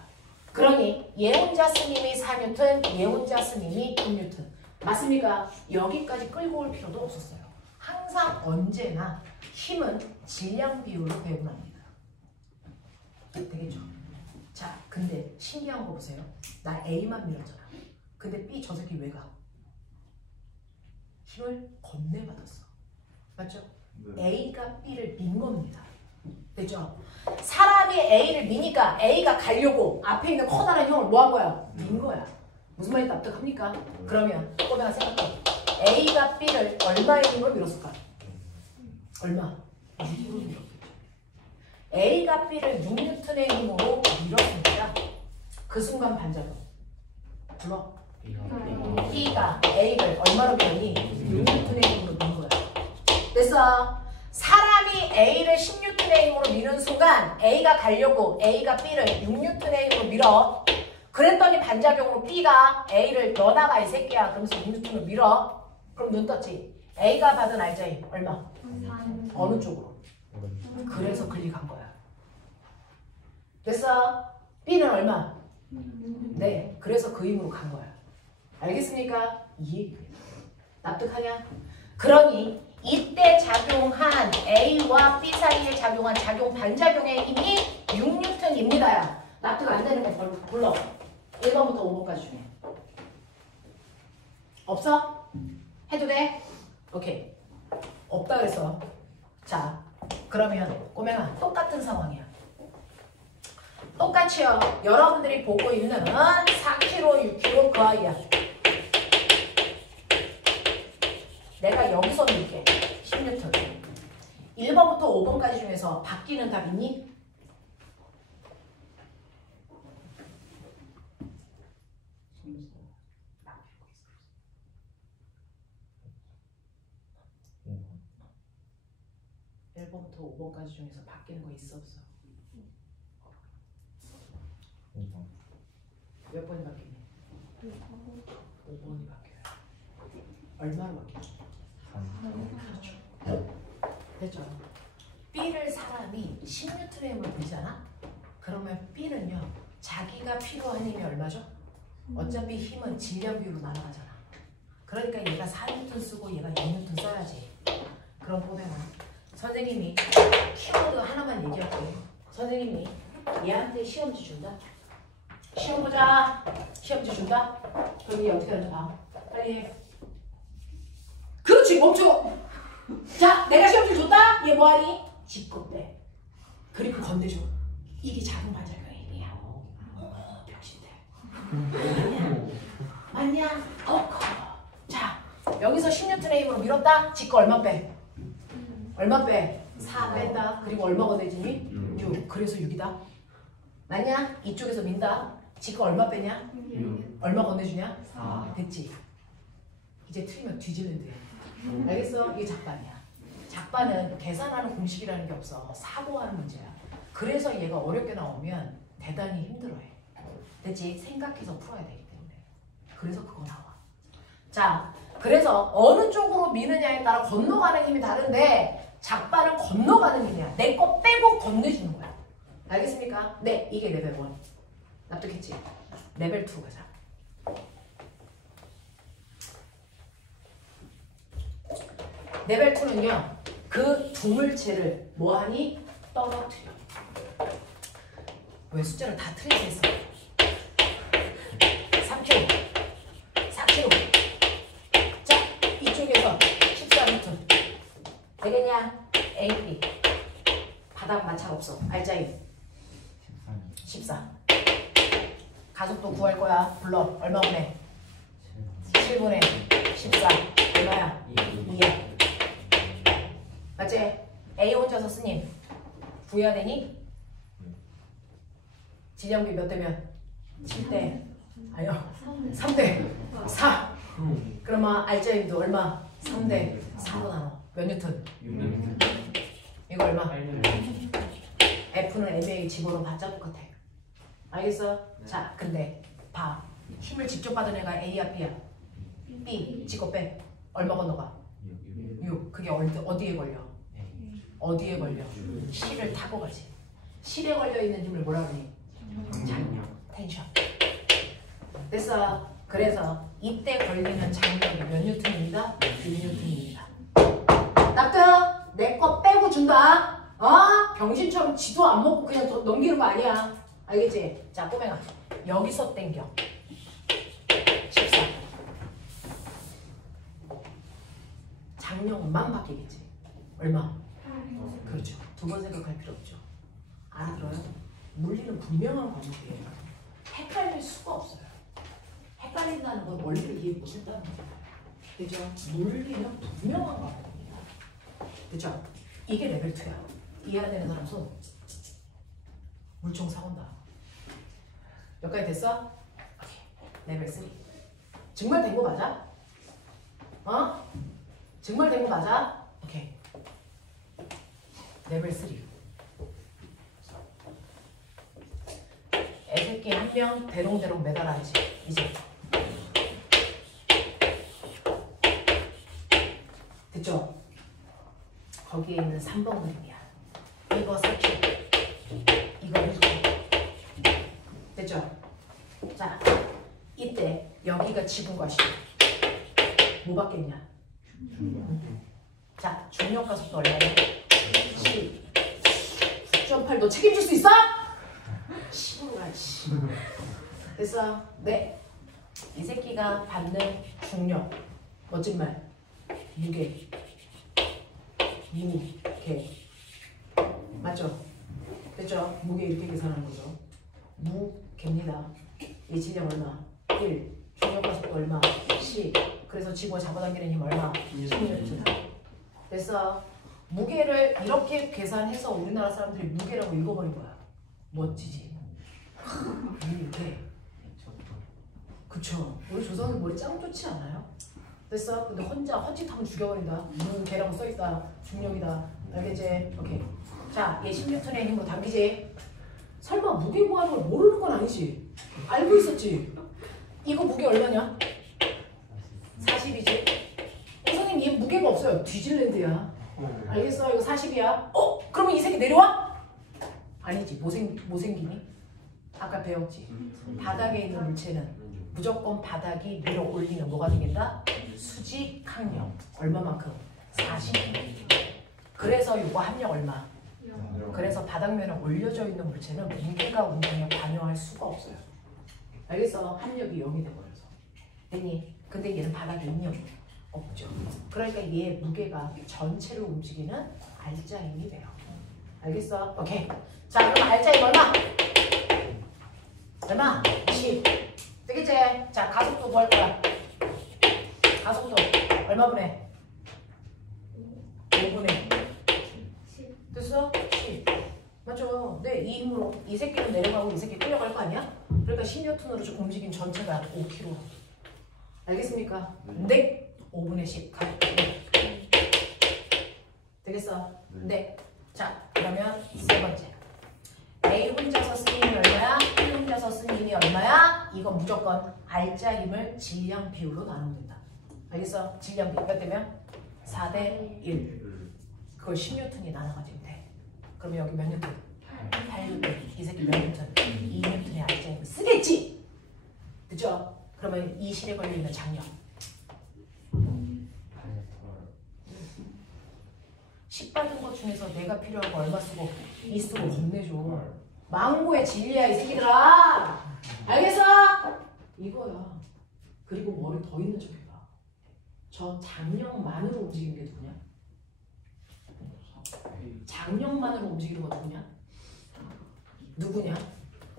그러니 얘 혼자 쓴 힘이 4뉴턴, 얘 혼자 쓴 힘이 6뉴턴. 맞습니까? 여기까지 끌고 올 필요도 없었어요. 항상 언제나 힘은 질량 비율로 배분합니다. 되겠죠? 자, 근데 신기한 거 보세요. 나 A만 밀었잖아. 근데 B 저 새끼 왜 가? 힘을 건네받았어. 맞죠? 네. A가 B를 민 겁니다. 됐죠? 사람이 A를 미니까 A가 가려고 앞에 있는 커다란 형을 뭐 한 거야? 민 거야. 무슨 말인지 납득합니까? 그러면 꼬맹아 생각해. A가 B를 얼마의 힘으로 밀었을까? 얼마? 6으로 밀었겠죠. A가 B를 6N의 힘으로 밀었습니다. 그 순간 반작용. 불러. B가 A를 얼마로 밀었니? 6N의 힘으로 미는 거야. 됐어? 사람이 A를 10N의 힘으로 미는 순간 A가 가려고 A가 B를 6N의 힘으로 밀어. 그랬더니 반작용으로 B가 A를 너나가 이 새끼야. 그러면서 6N을 밀어. 그럼 눈 떴지? A가 받은 알자임 얼마? 어느 쪽으로? 그래서 클릭한 거야. 됐어? B는 얼마? 네. 그래서 그 힘으로 간 거야. 알겠습니까? 이해. 납득하냐? 그러니 이때 작용한 A와 B 사이에 작용한 작용 반작용의 힘이 6N입니다. 납득 안 되는 거 불러. 1번부터 5번까지 중에. 없어? 해도 돼? 오케이. 없다 그랬어. 자, 그러면 꼬맹아 똑같은 상황이야. 똑같이요. 여러분들이 보고 있는 4kg, 6kg 그 아이야. 내가 여기서 밀게. 10N. 1번부터 5번까지 중에서 바뀌는 답 있니? 부터 5번까지 중에서 바뀌는 거 있어 없어? 5번. 몇 번이 바뀌니? 5번이 바뀌어요. 얼마로 바뀌니? 그렇죠. 됐죠? B를 사람이 10N의 힘으로 들잖아? 그러면 B는요 자기가 필요한 힘이 얼마죠? 어차피 힘은 질량 비율로 날아가잖아. 그러니까 얘가 4N 쓰고 얘가 6N 써야지. 그럼 보면은 선생님이 키워드 하나만 얘기할게. 선생님이 얘한테 시험지 준다. 시험 보자. 시험지 준다. 그럼 얘 어떻게 하는지 봐. 빨리 해. 그렇지 멈추고. 자 내가 시험지 줬다. 얘 뭐하니? 짚고 빼. 그리고 건네줘. 이게 작은 반작용의 힘이야. 병신들. 맞냐? 자 여기서 10N의 힘으로 밀었다. 짚고 얼마 빼? 얼마 빼? 4 뺀다. 그리고 얼마 건네지니? 6. 그래서 6이다. 맞냐? 이쪽에서 민다. 지금 얼마 빼냐? 6. 얼마 건네주냐? 4. 됐지? 이제 틀리면 뒤지는 돼. 알겠어? 이게 작반이야. 작반은 계산하는 공식이라는 게 없어. 사고하는 문제야. 그래서 얘가 어렵게 나오면 대단히 힘들어해. 됐지? 생각해서 풀어야 되기 때문에. 그래서 그거 나와. 자, 그래서 어느 쪽으로 미느냐에 따라 건너가는 힘이 다른데 작반은 건너가는 힘이야. 내 거 빼고 건네주는 거야. 알겠습니까? 네, 이게 레벨 1. 납득했지? 레벨 2 가자. 레벨 2는요. 그 두물체를 뭐하니? 떨어뜨려. 왜 숫자를 다 틀리게 했어? 3kg, 4kg. 자, 이쪽에서 14m. 되겠냐? A, B. 바닥 마찰 없어. 알자임. 14. 가속도 구할 거야. 불러. 얼마 보내? 7분의 14. 얼마야? 2야. 맞지? A 혼자서 스님. 구해야 되니? 지정비 몇 대면? 7대. 아니요. 3대. 4. 그러면 알자임도 얼마? 3대 4로 나눠. 몇 뉴턴? 6. 이거 얼마? F는 MA 집어넣어 봤자 똑같아. 알겠어? 네. 자, 근데 봐. 힘을 직접 받은 애가 A야 B야? B. 지거 빼. 얼마 건너가? 6. 그게 어디에 걸려? 어디에 걸려? 실을 타고 가지. 실에 걸려있는 힘을 뭐라 그러니? 장력. 텐션. 됐어. 그래서 이때 걸리는 장력이 몇 뉴턴입니다? 6뉴턴입니다. 납득? 내 거 빼고 준다. 어? 병신처럼 지도 안 먹고 그냥 넘기는 거 아니야. 알겠지? 자, 꼬맹아. 여기서 땡겨. 14. 장력만 바뀌겠지. 얼마? 그렇죠. 두 번 생각할 필요 없죠. 알아들어요? 물리는 분명한 과목이에요. 헷갈릴 수가 없어요. 헷갈린다는 건 원리를 이해 못했다는 거예요. 그죠? 논리는 분명한 거거든요. 그죠? 이게 레벨 2야. 이해가 되는 사람 손. 물총 사온다. 몇 가지 됐어? 오케이. 레벨 3. 정말 된 거 맞아? 어? 정말 된 거 맞아? 오케이. 레벨 3. 애새끼 한 명 대롱대롱 매달아야지. 이제. 됐죠? 거기에 있는 3번 그림이야. 이거 4킬. 이거 1킬. 됐죠? 자, 이때 여기가 지분과 시. 뭐 받겠냐? 자, 중력 가속도 얼마야? 9.8. 너 책임질 수 있어? 10으로 가, 씨. 됐어? 네. 이 새끼가 받는 중력. 멋진 말. 무게. 미미. 개. 맞죠? 됐죠? 무게 이렇게 계산하는 거죠. 무게입니다. 이 질량 얼마? 1. 중력 가속도 얼마? 10. 그래서 지구가 잡아당기는 힘 얼마? 16N. 됐어? 무게를 이렇게 계산해서 우리나라 사람들이 무게라고 읽어버린 거야. 멋지지? 이렇게. 그쵸? 우리 조선은 머리 짱 좋지 않아요? 됐어? 근데 혼자 헛짓하면 죽여버린다. 무게라고 써있다. 중력이다. 알겠지? 오케이. 자, 얘 16톤의 힘으로 당기지? 설마 무게 구하는 걸 모르는 건 아니지? 알고 있었지? 이거 무게 얼마냐? 40이지? 선생님 얘 무게가 없어요. 뒤질랜드야. 알겠어? 이거 40이야. 그러면 이 새끼 내려와? 아니지. 뭐 생기니? 아까 배웠지? 바닥에 있는 물체는 무조건 바닥이 밀어 올리면 뭐가 되겠다? 수직 항력. 얼마만큼? 40. 그래서 이거 합력 얼마? 그래서 바닥면에 올려져 있는 물체는 무게가 운동에 반영할 수가 없어요. 알겠어? 합력이 0이 돼버려서. 됐니? 근데 얘는 바닥에 인력이 없죠. 그러니까 얘 무게가 전체를 움직이는 알짜 힘이 돼요. 알겠어? 오케이. 자, 그럼 알짜 힘 얼마? 얼마? 10. 되겠지? 자, 가속도 뭐 할 거야? 가속도 얼마분의? 5분의. 됐어? 10. 맞죠? 네, 이 힘으로 이 새끼는 내려가고 이 새끼 끌려갈 거 아니야? 그러니까 10N으로 좀 움직인 전체가 5kg. 알겠습니까? 네. 5분의 10. 되겠어? 네. 자, 그러면 세 번째. A 혼자서 쓰는 힘이 얼마야? B 혼자서 쓰는 힘이 얼마야? 이건 무조건 알짜 힘을 질량 비율로 나누면 된다. 알겠어? 질량 비율 몇 대면? 4대 1. 그걸 10N이 나눠가지고 돼. 그러면 여기 몇 뉴턴? 8뉴턴. 이 새끼 몇 뉴턴? 2뉴턴의 알짜 힘을 쓰겠지? 그죠? 그러면 이 실에 걸려있는 장력. 10 받은 것 중에서 내가 필요한 거 얼마 쓰고 이 쓰고 겁내줘. 망고의 진리야 이 새끼들아. 알겠어? 이거야. 그리고 머리 더 있는 척 해봐. 저 장력만으로 움직이는 게 누구냐? 장력만으로 움직이는 거 누구냐? 누구냐?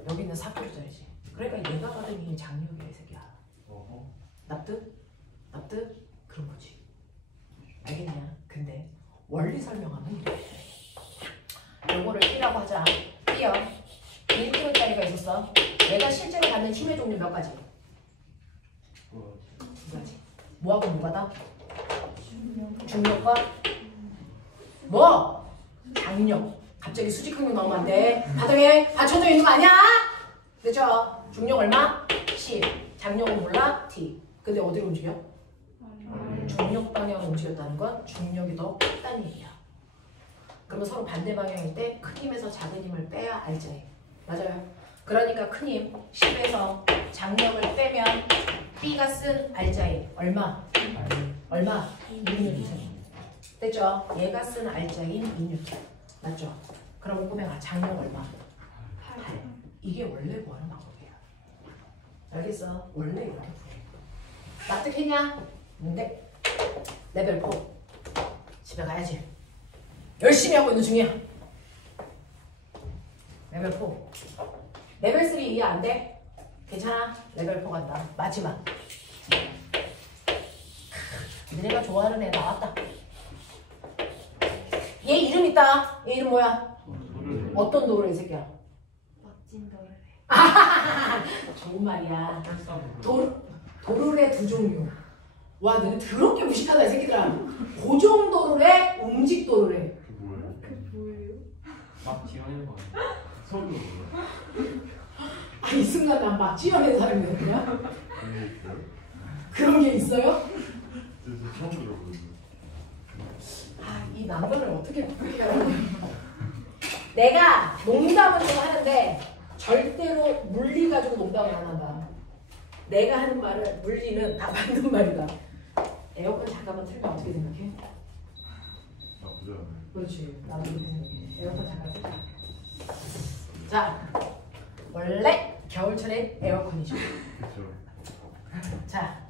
여기 있는 4kg짜리지. 그러니까 얘가 받은 힘이 장력이야 이 새끼야. 납득? 납득? 그런 거지. 알겠냐? 근데 원리 설명하면 요거를 B라고 하자. B요. 1kg짜리가 있었어. 내가 실제로 받는 힘의 종류 몇 가지? 두 가지. 뭐하고 뭐가다? 중력과 뭐? 장력. 갑자기 수직항력 나오면 안 돼. 바닥에 받쳐져 있는 거 아니야? 그죠? 중력 얼마? 10. 장력은 몰라? T. 근데 어디로 움직여? 중력 방향으로 움직였다는 건 중력이 더 크다는 얘기야. 그러면 서로 반대 방향일 때 큰 힘에서 작은 힘을 빼야 알자. 맞아요. 그러니까 큰 힘 10에서 장력을 빼면 B가 쓴 알자 힘 얼마? 얼마? 2뉴턴. 됐죠? 얘가 쓴 알자 힘 2뉴턴. 맞죠? 그러면 꼬맹아 장력 얼마? 8. 이게 원래 구하는 방법이야. 알겠어? 원래 이렇게 구해. 납득했냐? 네. 레벨 4. 집에 가야지. 열심히 하고 있는 중이야. 레벨 4. 레벨 3 이해 안 돼? 괜찮아? 레벨 4 간다. 마지막. 너네가 좋아하는 애 나왔다. 얘 이름 있다. 얘 이름 뭐야? 어떤 도로래 이 새끼야? 멋진 노래. 좋은 말이야. 도르래 두 종류. 와, 너네 더럽게 무식하다 이 새끼들아. 고정 도르래, 움직 도르래. 그 뭐예요? 그 뭐예요? 막 지어내는 거 같아. 서울도 뭐예요? 아, 이 순간 난 막 찌어낸 사람이거든요. 그런 게 있어요? 그런 게 있어요? 저 처음 들어보는데. 아, 이 난관을 어떻게 해요? 내가 농담은 좀 하는데 절대로 물리 가지고 농담을 안 한다. 내가 하는 말을 물리는 다 맞는 말이다. 에어컨 잠깐만 틀면 어떻게 생각해? 나쁘지 않아요. 그렇지. 나도 그렇게 생각해. 에어컨 잠깐 틀자. 자, 원래 겨울철엔 에어컨이죠. 그렇죠. 자,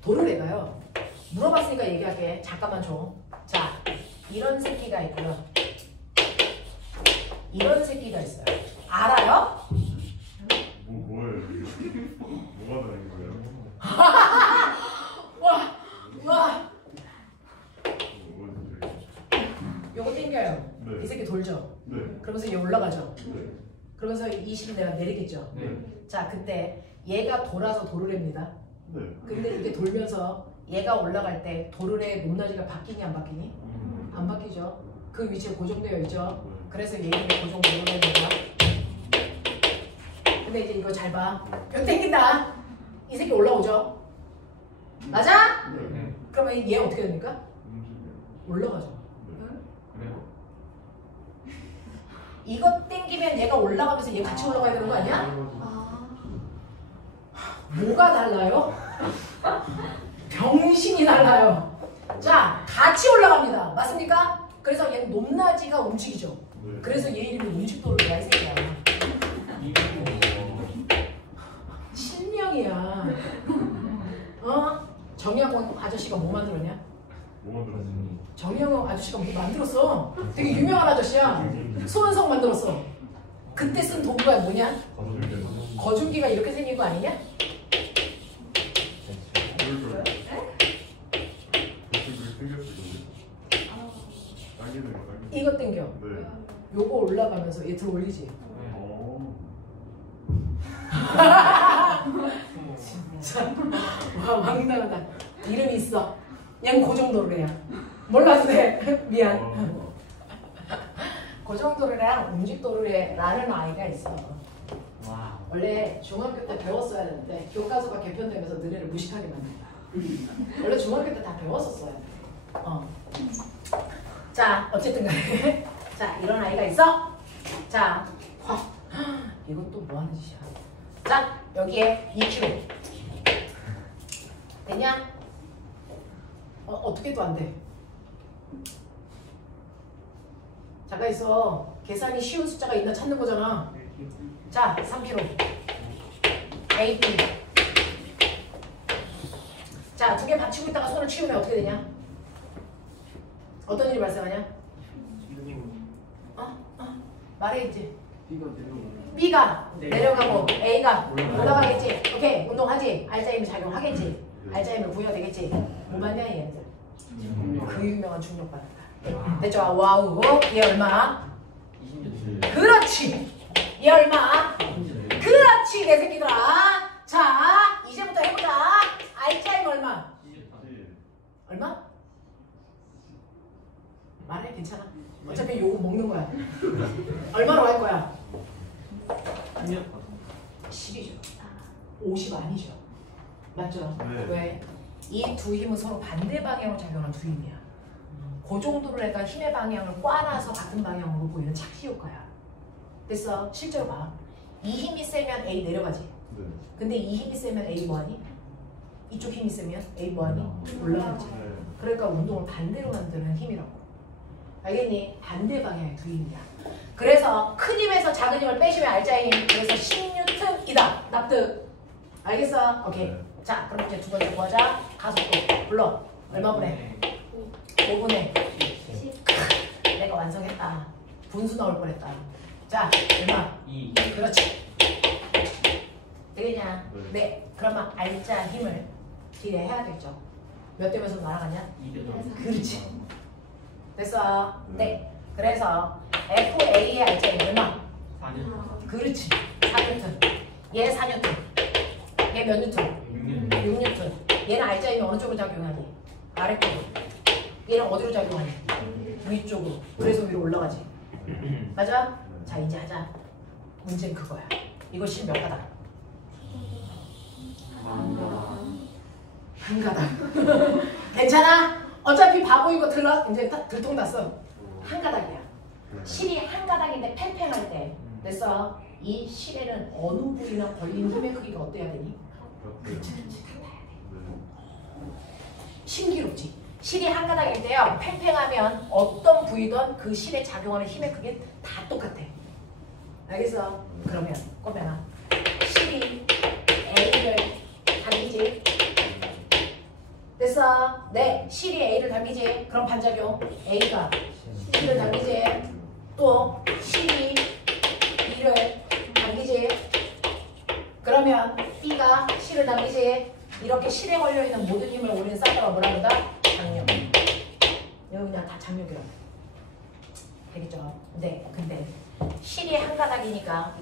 도르래가요. 물어봤으니까 얘기할게. 잠깐만 줘. 자, 이런 새끼가 있고요. 이런 새끼가 있어요. 알아요? 뭐예요? 이게? 뭐가 다른 거예요? 와, 뭐가 요거 땡겨요. 네. 이 새끼 돌죠. 네. 그러면서 얘 올라가죠. 네. 그러면서 20이 내가 내리겠죠. 네. 자, 근데 얘가 돌아서 도르래입니다. 네. 근데 이게 돌면서 얘가 올라갈 때 도르래의 높낮이가 바뀌니 안 바뀌니? 안 바뀌죠. 그 위치에 고정되어 있죠. 그래서 얘 이름이 고정 도르래입니다. 근데 이제 이거 잘 봐. 벽 땡긴다. 이 새끼 올라오죠. 맞아? 네. 그러면 얘 어떻게 됩니까? 움직여요. 올라가죠. 그래요? 이거 땡기면 얘가 올라가면서 얘 같이 올라가야 되는 거 아니야? 아, 뭐가 달라요? 병신이 달라요. 자, 같이 올라갑니다. 맞습니까? 그래서 얘는 높낮이가 움직이죠. 네. 그래서 얘 이름이 움직도로야 이 새끼야. 신명이야. 어? 정약원 아저씨가 뭐 만들었냐? 뭐 만들었어요? 정약원 아저씨가 뭐 만들었어. 되게 유명한 아저씨야. 소원성 만들었어. 그때 쓴 도구가 뭐냐? 거중기가 이렇게 생긴 거 아니냐? 그럴 거예요. 생겼어요. 당기는 거 당기는 거. 이거 땡겨. 네. 요거 올라가면서 얘 들어 올리지. 진짜 와 황당하다. 이름이 있어. 그냥 고정도로래야. 몰라도 돼. 미안. 고정도로래랑 움직도로래라는 아이가 있어. 와. 원래 중학교 때 배웠어야 되는데 교과서가 개편되면서 너네를 무식하게 만든다. 원래 중학교 때 다 배웠었어야 돼. 자, 어쨌든 간에 자, 이런 아이가 있어. 자, 이건 또 뭐 하는 짓이야. 자, 여기에 2kg. 되냐? 어떻게도 안 돼. 잠깐 있어. 계산이 쉬운 숫자가 있나 찾는 거잖아. 자, 3kg. A, B. 자, 두 개 받치고 있다가 손을 치우면 어떻게 되냐? 어떤 일이 발생하냐? 말해 이제. B가 내려가고 A가 올라가겠지. 오케이, 운동하지. 알츠하이머 작용하겠지. 알츠하이머 부여되겠지. 뭐 맞냐 얘네들. 그 유명한 충격받았다. 됐죠? 와우. 얘 얼마? 20년. 그렇지. 얘 얼마? 그렇지 내 새끼들아. 자, 이제부터 해보자. 알츠하이머 얼마? 얼마? 말해 괜찮아. 어차피 요거 먹는 거야. 얼마로 할 거야? 10이죠. 50 아니죠. 맞죠? 네. 왜? 이 두 힘은 서로 반대 방향으로 작용하는 두 힘이야. 그 정도로 내가 힘의 방향을 꽈놔서 같은 방향으로 보이는 착시 효과야. 됐어? 실제로 봐. 이 힘이 세면 A 내려가지. 네. 근데 이 힘이 세면 A 뭐하니? 이쪽 힘이 세면 A 뭐하니? 올라가지. 네. 그러니까 운동을 반대로 만드는 힘이라고. 알겠니? 반대 방향의 두 힘이야. 그래서 큰 힘에서 작은 힘을 빼시면 알자의 힘. 그래서 10N이다. 납득. 알겠어? 오케이. 네. 자, 그럼 이제 두 번째 뭐 하자? 가속도. 불러. 얼마 분해? 5분해. 내가 완성했다. 분수 나올 뻔했다. 자, 얼마? 2. 그렇지. 되겠냐? 네. 네. 그러면 알자 힘을 뒤에 해야 되죠. 몇 대 몇으로 날아가냐? 2대 그렇지. 됐어. 네. 그래서 FA의 알짜리 얼마? 4년. 그렇지. 4뉴턴. 얘 4뉴턴. 얘 몇 뉴턴? 6년. 6뉴턴. 얘는 알짜리는 어느 쪽으로 작용하니? 아래쪽으로. 얘는 어디로 작용하니? 위쪽으로. 그래서 위로 올라가지. 맞아? 자, 이제 하자. 문제는 그거야. 이거 실 몇 가닥? 한 가닥. 괜찮아? 어차피 바보 이거 이제 들통났어. 한 가닥이야. 실이 한 가닥인데 팽팽할 때. 됐어? 이 실에는 어느 부위나 걸린 힘의 크기가 어때야 되니? 신기롭지? 실이 한 가닥일 때요. 팽팽하면 어떤 부위든 그 실에 작용하는 힘의 크기는 다 똑같아. 알겠어? 그러면 꼬매나 실이 A를 당기지? 됐어? 네, 실이 A를 당기지? 그럼 반작용 A가 B를 당기지? 또 실이 B를 당기지? 그러면 B가 실을 당기지? 이렇게 실에 걸려있는 모든 힘을 우리는 싹다가 뭐라 그런다? 장력. 여기 그냥 다 장력이라고. 되겠죠? 네, 근데 실이 한 가닥이니까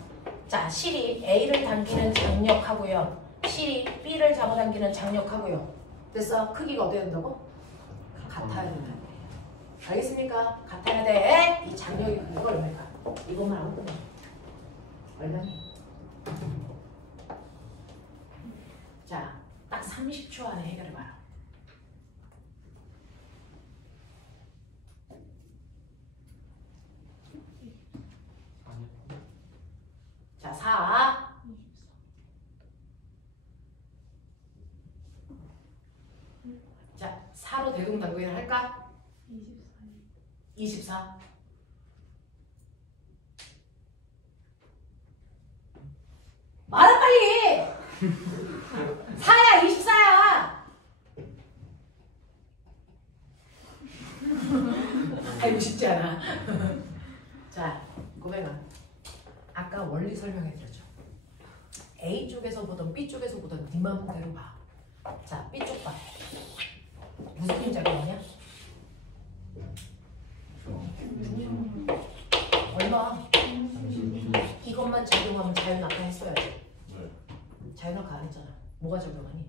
자, 실이 A를 당기는 장력하고요. 실이 B를 잡아당기는 장력하고요. 됐어? 크기가 어때야 된다고? 같아야 된다. 알겠습니까? 같아야 돼. 이 장력이 크기가 얼마일까? 이것만 하면 끝나. 얼마니? 자, 딱 30초 안에 해결해봐요. 자, 4. 자, 4로 대동단거리를 할까? 24. 말아 빨리! 4야, 24야! 알고 싶지 않아. 자, 고백아. 아까 원리 설명해드렸죠. A 쪽에서 보던 B 쪽에서 보던 네 맘대로 봐. 자, B 쪽 봐. 무슨 힘 작용하냐? 얼마? 이것만 작용하면 자연 아까 했어야지. 자연 아까 안 했잖아. 뭐가 작용하니?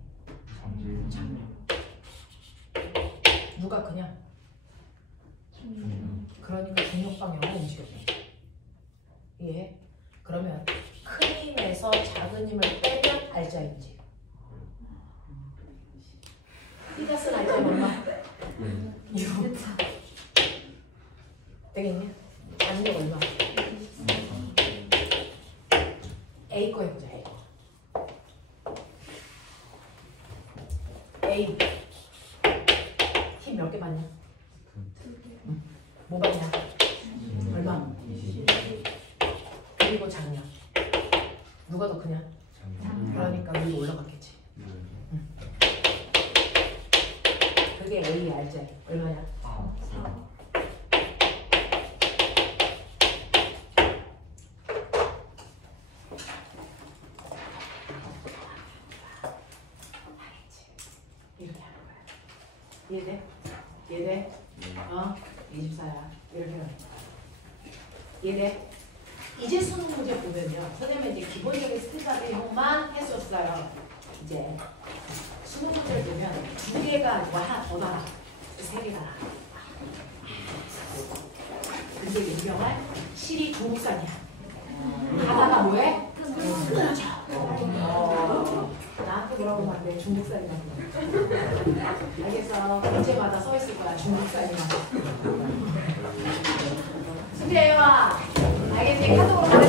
장력. 누가 그냥? 그러니까 중력 방향으로 움직여. 이해해? 그러면 큰 힘에서 작은 힘을 빼면 알자인지. B가 쓴 알자인 얼마? 6. 되겠니? 장력 얼마? A 거 해보자. A. 힘 몇 개 받냐? 뭐 받냐? 얼마? 그리고 장력. 누가 더 크냐? 그러니까 위로 올라갔겠지. 그게 A의 알짜리. 얼마냐? 4. 이렇게 하는 거야. 이해돼? 이해돼? 24야. 이렇게 하는 거야. 이해돼? 이제 수능 문제 보면요. 선생님은 이제 기본적인 스탠다드형만 했었어요. 이제 수능 문제를 보면 2개가 아니고 하나 더 나와. 3개가 나와. 근데 유명한 실이 중국산이야. 가다가 뭐해? 끊어져. 나한테 뭐라고 하면 안 돼. 중국산이라고. 알겠어. 문제마다 써 있을 거야. 중국산이라고. 수비해요. 알겠지? 카톡으로